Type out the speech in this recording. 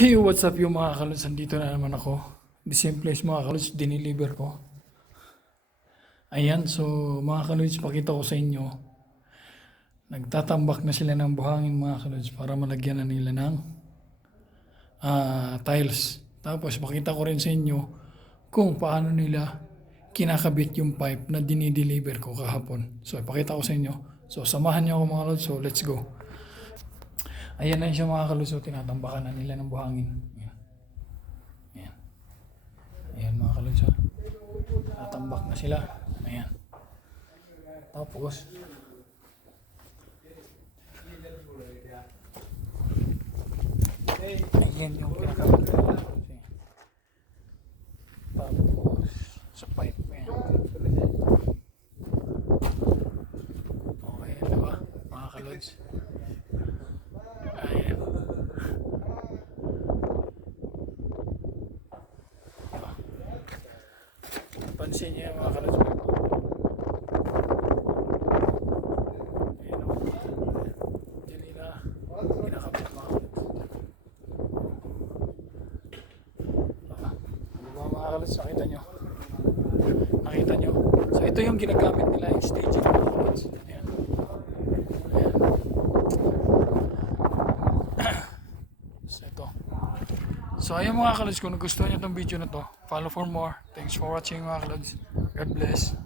Hey, what's up yung mga kalods? Andito na naman ako. The same place mga kalods, diniliver ko. Ayan, so mga kalods, pakita ko sa inyo. Nagtatambak na sila ng buhangin mga kalods para malagyan na nila ng tiles. Tapos pakita ko rin sa inyo kung paano nila kinakabit yung pipe na dinideliver ko kahapon. So pakita ko sa inyo. So samahan niyo ako mga kalods, so let's go. Ayan na siya mga kalods, so tinatambakan na nila ng buhangin. Ayan. Ayan mga kalods, ha. Natambak na sila. Ayan. Tapos, ayan yung pinakabit ko. Tapos, sa pipe. Ayan. Okay, diba? Mga kalods. Ayan. Diba? Pansin niyo yung mga kalods. Ayan o. Diyan nila pinakabit mga kalods. Diba mga kalods, nakita nyo? Nakita nyo? So ito yung ginagamit nila yung staging mga kalods. Ayan. Ayan. So ito. So ayun mga kalods, kung nagustuhan nyo itong video na to, follow for more. Thanks for watching mga kalods. God bless.